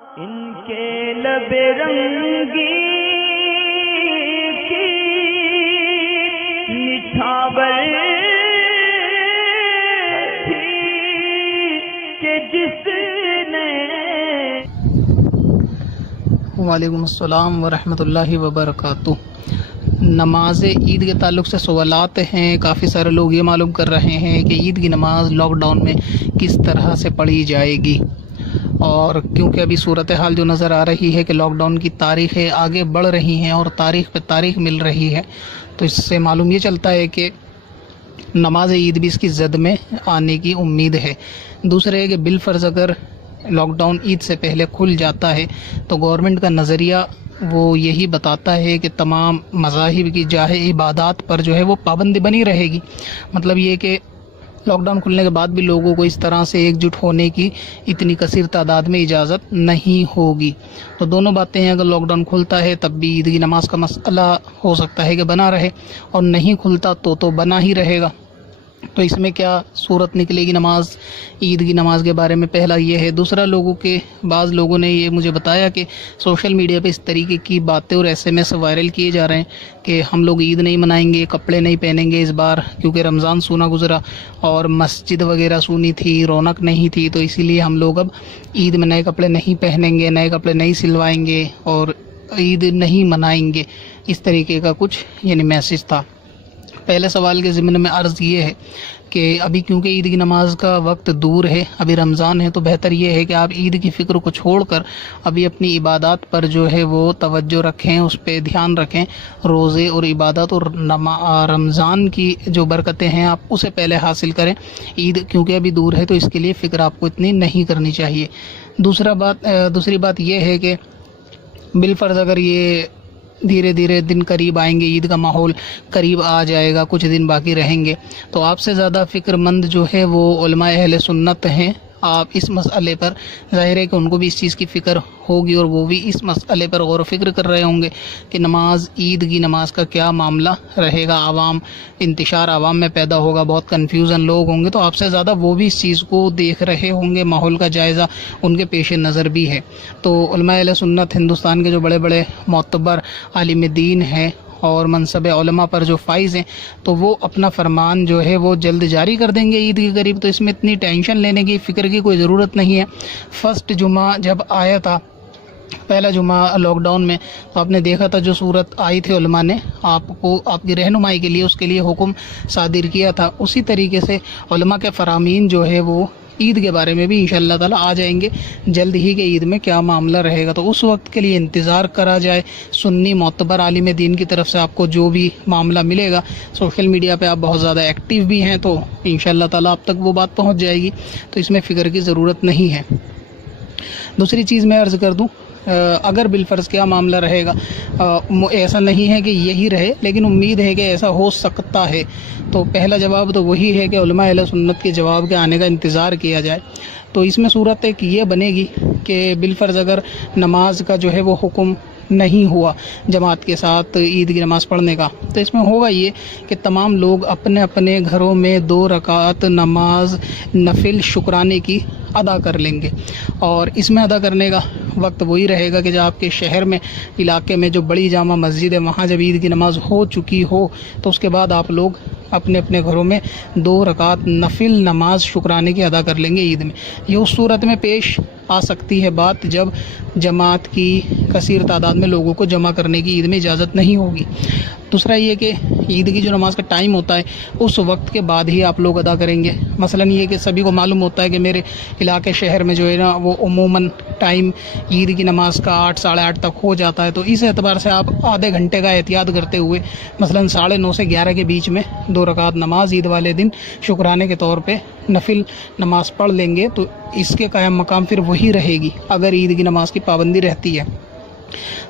ان کے لب رنگی کی نچھاور تھی کہ جس نے وعلیکم السلام ورحمۃ اللہ وبرکاتہ۔ نماز عید کے تعلق سے سوالات ہیں۔ کافی سارے لوگ یہ معلوم کر رہے ہیں کہ عید کی نماز لاک ڈاؤن میں کس طرح سے پڑھی جائے گی، اور کیونکہ ابھی صورتحال جو نظر آ رہی ہے کہ لاک ڈاؤن کی تاریخیں آگے بڑھ رہی ہیں اور تاریخ پہ تاریخ مل رہی ہے، تو اس سے معلوم یہ چلتا ہے کہ نماز عید بھی اس کی زد میں آنے کی امید ہے۔ دوسرے ہے کہ بالفرض اگر لاک ڈاؤن عید سے پہلے کھل جاتا ہے تو گورنمنٹ کا نظریہ وہ یہی بتاتا ہے کہ تمام مذاہب کی جائے عبادات پر جو ہے وہ پابندی بنی رہے گی۔ مطلب یہ کہ لاک ڈاؤن کھلنے کے بعد بھی لوگوں کو اس طرح سے ایک جٹ ہونے کی اتنی کثیر تعداد میں اجازت نہیں ہوگی۔ تو دونوں باتیں ہیں، اگر لاک ڈاؤن کھلتا ہے تب بھی عید کی نماز کا مسئلہ ہو سکتا ہے کہ بنا رہے، اور نہیں کھلتا تو بنا ہی رہے گا۔ تو اس میں کیا صورت نکلے گی نماز عید کی نماز کے بارے میں؟ پہلا یہ ہے۔ دوسرا، بعض لوگوں نے یہ مجھے بتایا کہ سوشل میڈیا پہ اس طریقے کی باتیں اور SMS وائرل کیے جا رہے ہیں کہ ہم لوگ عید نہیں منائیں گے، کپڑے نہیں پہنیں گے اس بار، کیونکہ رمضان سونا گزرا اور مسجد وغیرہ سونی تھی، رونق نہیں تھی، تو اسی لیے ہم لوگ اب عید میں نئے کپڑے نہیں پہنیں گے، نئے کپڑے نہیں سلوائیں گے اور عید نہیں منائیں گے۔ اس طریقے کا کچھ میسج تھا۔ پہلے سوال کے ضمن میں عرض یہ ہے کہ ابھی کیونکہ عید کی نماز کا وقت دور ہے، ابھی رمضان ہے، تو بہتر یہ ہے کہ آپ عید کی فکر کو چھوڑ کر ابھی اپنی عبادات پر جو ہے وہ توجہ رکھیں، اس پہ دھیان رکھیں۔ روزے اور عبادات اور رمضان کی جو برکتیں ہیں آپ اسے پہلے حاصل کریں۔ عید کیونکہ ابھی دور ہے تو اس کے لیے فکر آپ کو اتنی نہیں کرنی چاہیے۔ دوسری بات یہ ہے کہ بالفرض اگر یہ دھیرے دھیرے دن قریب آئیں گے، عید کا ماحول قریب آ جائے گا، کچھ دن باقی رہیں گے، تو آپ سے زیادہ فکر مند جو ہے وہ علماء اہل سنت ہیں۔ آپ اس مسئلے پر، ظاہر ہے کہ ان کو بھی اس چیز کی فکر ہوگی اور وہ بھی اس مسئلے پر غور و فکر کر رہے ہوں گے کہ عید کی نماز کا کیا معاملہ رہے گا۔ انتشار عوام میں پیدا ہوگا، بہت کنفیوژن لوگ ہوں گے، تو آپ سے زیادہ وہ بھی اس چیز کو دیکھ رہے ہوں گے، ماحول کا جائزہ ان کے پیش نظر بھی ہے۔ تو علماء اہل سنت ہندوستان کے جو بڑے بڑے معتبر عالم دین ہیں اور منصب علماء پر جو فائز ہیں، تو وہ اپنا فرمان جو ہے وہ جلد جاری کر دیں گے عید کے قریب، تو اس میں اتنی ٹینشن لینے کی، فکر کی کوئی ضرورت نہیں ہے۔ فرسٹ جمعہ جب آیا تھا، پہلا جمعہ لاک ڈاؤن میں، تو آپ نے دیکھا تھا جو صورت آئی تھی، علماء نے آپ کو آپ کی رہنمائی کے لیے اس کے لیے حکم صادر کیا تھا۔ اسی طریقے سے علماء کے فرامین جو ہے وہ عید کے بارے میں بھی انشاءاللہ تعالی آ جائیں گے جلد ہی کہ عید میں کیا معاملہ رہے گا، تو اس وقت کے لیے انتظار کرا جائے۔ سنی معتبر عالم دین کی طرف سے آپ کو جو بھی معاملہ ملے گا، سوشل میڈیا پہ آپ بہت زیادہ ایکٹیو بھی ہیں، تو انشاءاللہ تعالی آپ تک وہ بات پہنچ جائے گی، تو اس میں فکر کی ضرورت نہیں ہے۔ دوسری چیز میں عرض کر دوں، اگر بالفرض کیا معاملہ رہے گا، ایسا نہیں ہے کہ یہی رہے، لیکن امید ہے کہ ایسا ہو سکتا ہے، تو پہلا جواب تو وہی ہے کہ علماء اہل سنت کے جواب کے آنے کا انتظار کیا جائے۔ تو اس میں صورت ایک یہ بنے گی کہ بالفرض اگر نماز کا جو ہے وہ حکم نہیں ہوا جماعت کے ساتھ عید کی نماز پڑھنے کا، تو اس میں ہوگا یہ کہ تمام لوگ اپنے اپنے گھروں میں 2 رکعت نماز نفل شکرانے کی ادا کر لیں گے، اور اس میں ادا کرنے کا وقت وہی رہے گا کہ جب آپ کے شہر میں، علاقے میں جو بڑی جامع مسجد ہے، وہاں جب عید کی نماز ہو چکی ہو، تو اس کے بعد آپ لوگ اپنے اپنے گھروں میں 2 رکعت نفل نماز شکرانے کی ادا کر لیں گے عید میں۔ یہ اس صورت میں پیش آ سکتی ہے بات جب جماعت کی کثیر تعداد میں لوگوں کو جمع کرنے کی عید میں اجازت نہیں ہوگی۔ دوسرا یہ کہ عید کی جو نماز کا ٹائم ہوتا ہے اس وقت کے بعد ہی آپ لوگ ادا کریں گے۔ مثلا یہ کہ سبھی کو معلوم ہوتا ہے کہ میرے علاقے شہر میں جو ہے نا وہ عموماً ٹائم عید کی نماز کا 8 ساڑھے 8 تک ہو جاتا ہے، تو اس اعتبار سے آپ آدھے گھنٹے کا احتیاط کرتے ہوئے مثلا 9:30 سے 11 کے بیچ میں 2 رکعت نماز عید والے دن شکرانے کے طور پہ نفل نماز پڑھ لیں گے، تو اس کے قائم مقام پھر وہی رہے گی اگر عید کی نماز کی پابندی رہتی ہے۔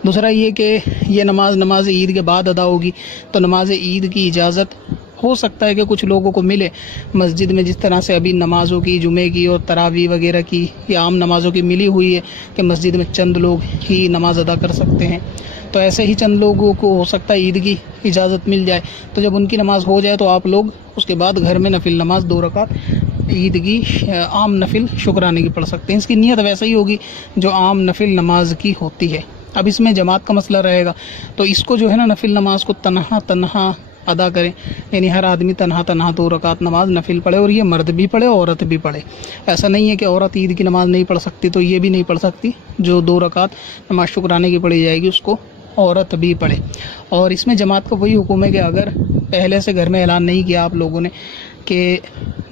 دوسرا یہ کہ یہ نماز عید کے بعد ادا ہوگی، تو نماز عید کی اجازت ہو سکتا ہے کہ کچھ لوگوں کو ملے مسجد میں، جس طرح سے ابھی نمازوں کی، جمعے کی اور تراویح وغیرہ کی یا عام نمازوں کی ملی ہوئی ہے کہ مسجد میں چند لوگ ہی نماز ادا کر سکتے ہیں، تو ایسے ہی چند لوگوں کو ہو سکتا ہے عید کی اجازت مل جائے، تو جب ان کی نماز ہو جائے تو آپ لوگ اس کے بعد گھر میں نفل نماز 2 رکعت عید کی عام نفل شکرانے کی پڑھ سکتے ہیں. اس کی نیت ویسے ہی ہوگی جو عام نفل نماز کی ہوتی ہے. اب اس میں جماعت کا مسئلہ رہے گا تو اس کو جو ہے نا نفل نماز کو تنہا ادا کریں, یعنی ہر آدمی تنہا 2 رکعت نماز نفل پڑھے, اور یہ مرد بھی پڑھے عورت بھی پڑھے. ایسا نہیں ہے کہ عورت عید کی نماز نہیں پڑھ سکتی تو یہ بھی نہیں پڑھ سکتی. جو 2 رکعت نماز شکرانے کی پڑھی جائے گی اس کو عورت بھی پڑھے. اور اس میں جماعت کا وہی حکم ہے کہ اگر پہلے سے گھر میں اعلان نہیں کیا آپ لوگوں نے کہ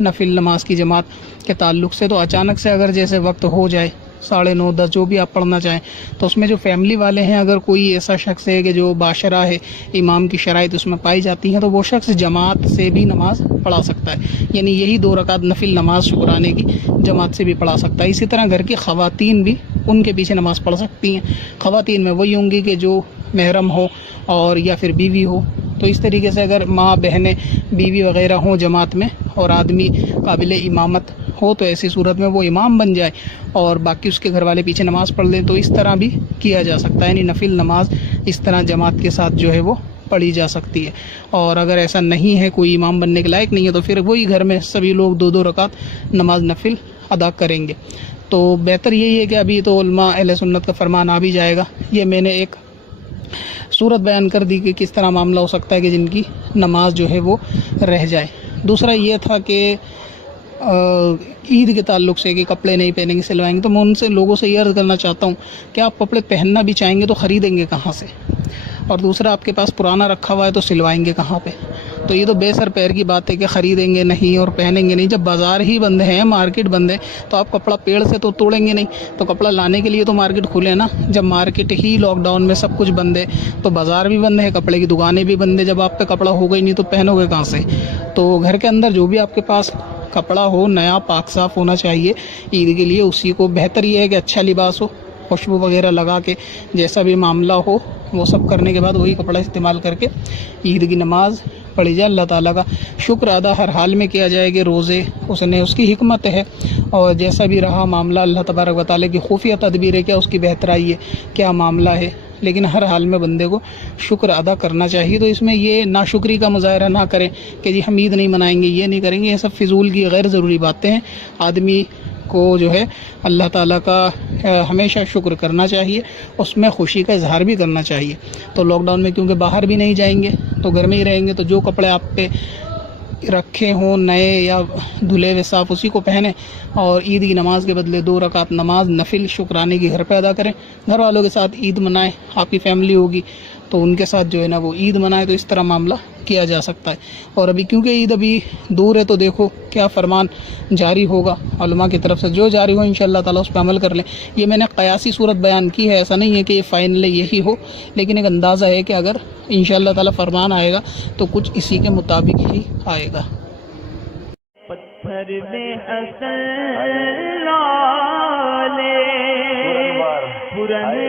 نفل نماز کی جماعت کے تعلق سے, تو اچانک سے اگر جیسے وقت ہو جائے 9:30 10 جو بھی آپ پڑھنا چاہیں, تو اس میں جو فیملی والے ہیں اگر کوئی ایسا شخص ہے کہ جو باشرہ ہے, امام کی شرائط اس میں پائی جاتی ہیں, تو وہ شخص جماعت سے بھی نماز پڑھا سکتا ہے. یعنی یہی 2 رکعت نفل نماز شکرانے کی جماعت سے بھی پڑھا سکتا ہے. اسی طرح گھر کی خواتین بھی ان کے پیچھے نماز پڑھ سکتی ہیں. خواتین میں وہی ہوں گی کہ جو محرم ہو اور یا پھر بیوی ہو. تو اس طریقے سے اگر ماں بہنیں بیوی وغیرہ ہوں جماعت میں اور آدمی قابل امامت ہو تو ایسی صورت میں وہ امام بن جائے اور باقی اس کے گھر والے پیچھے نماز پڑھ لیں, تو اس طرح بھی کیا جا سکتا ہے. یعنی نفل نماز اس طرح جماعت کے ساتھ جو ہے وہ پڑھی جا سکتی ہے. اور اگر ایسا نہیں ہے, کوئی امام بننے کے لائق نہیں ہے, تو پھر وہی گھر میں سبھی لوگ 2 رکعت نماز نفل ادا کریں گے. تو بہتر یہی ہے کہ ابھی تو علماء اہل سنت کا فرمان آ بھی جائے گا. یہ میں نے ایک صورت بیان کر دی کہ کس طرح معاملہ ہو سکتا ہے کہ جن کی نماز جو ہے وہ رہ جائے. دوسرا یہ تھا کہ عید کے تعلق سے کہ کپڑے نہیں پہنیں گے, سلوائیں گے. تو میں ان سے لوگوں سے یہ عرض کرنا چاہتا ہوں کہ آپ کپڑے پہننا بھی چاہیں گے تو خریدیں گے کہاں سے, اور دوسرا آپ کے پاس پرانا رکھا ہوا ہے تو سلوائیں گے کہاں پہ. تو یہ تو بے سر پیر کی بات ہے کہ خریدیں گے نہیں اور پہنیں گے نہیں. جب بازار ہی بند ہیں, مارکیٹ بند ہے, تو آپ کپڑا پیڑ سے تو توڑیں گے نہیں. تو کپڑا لانے کے لیے تو مارکیٹ کھلے نا. جب مارکیٹ ہی لاک ڈاؤن میں سب کچھ بند ہے تو بازار بھی بند ہے, کپڑے کی دکانیں بھی بند ہے. جب آپ پہ کپڑا ہوگا ہی نہیں تو پہنو گے کہاں سے. تو گھر کے اندر جو بھی آپ کے پاس کپڑا ہو نیا پاک صاف ہونا چاہیے عید کے لیے. اسی کو بہتر یہ ہے کہ اچھا لباس ہو, خوشبو وغیرہ لگا کے جیسا بھی معاملہ ہو وہ سب کرنے کے بعد وہی کپڑا استعمال کر کے عید کی نماز پڑھی جائے. اللہ تعالیٰ کا شکر ادا ہر حال میں کیا جائے کہ روزے اس کی حکمت ہے, اور جیسا بھی رہا معاملہ اللہ تبارک و تعالیٰ کی خفیہ تدبیر ہے, کیا اس کی بہترائی ہے, کیا معاملہ ہے, لیکن ہر حال میں بندے کو شکر ادا کرنا چاہیے. تو اس میں یہ ناشکری کا مظاہرہ نہ کریں کہ جی ہم عید نہیں منائیں گے, یہ نہیں کریں گے. یہ سب فضول کی غیر ضروری باتیں ہیں. آدمی کو جو ہے اللہ تعالیٰ کا ہمیشہ شکر کرنا چاہیے, اس میں خوشی کا اظہار بھی کرنا چاہیے. تو لاک ڈاؤن میں کیونکہ باہر بھی نہیں جائیں گے تو گھر میں ہی رہیں گے, تو جو کپڑے آپ پہ رکھے ہوں نئے یا دھلے ہوئے صاف اسی کو پہنیں, اور عید کی نماز کے بدلے 2 رکعت نماز نفل شکرانے کی گھر پہ ادا کریں. گھر والوں کے ساتھ عید منائیں. آپ کی فیملی ہوگی تو ان کے ساتھ جو ہے نا وہ عید منائیں. تو اس طرح معاملہ کیا جا سکتا ہے. اور ابھی کیونکہ عید ابھی دور ہے تو دیکھو کیا فرمان جاری ہوگا علماء کی طرف سے. جو جاری ہو انشاءاللہ تعالیٰ اس پہ عمل کر لیں. یہ میں نے قیاسی صورت بیان کی ہے, ایسا نہیں ہے کہ یہ فائنل یہی ہو, لیکن ایک اندازہ ہے کہ اگر انشاءاللہ تعالیٰ فرمان آئے گا تو کچھ اسی کے مطابق ہی آئے گا. پتھر میں اصل لالے پرانے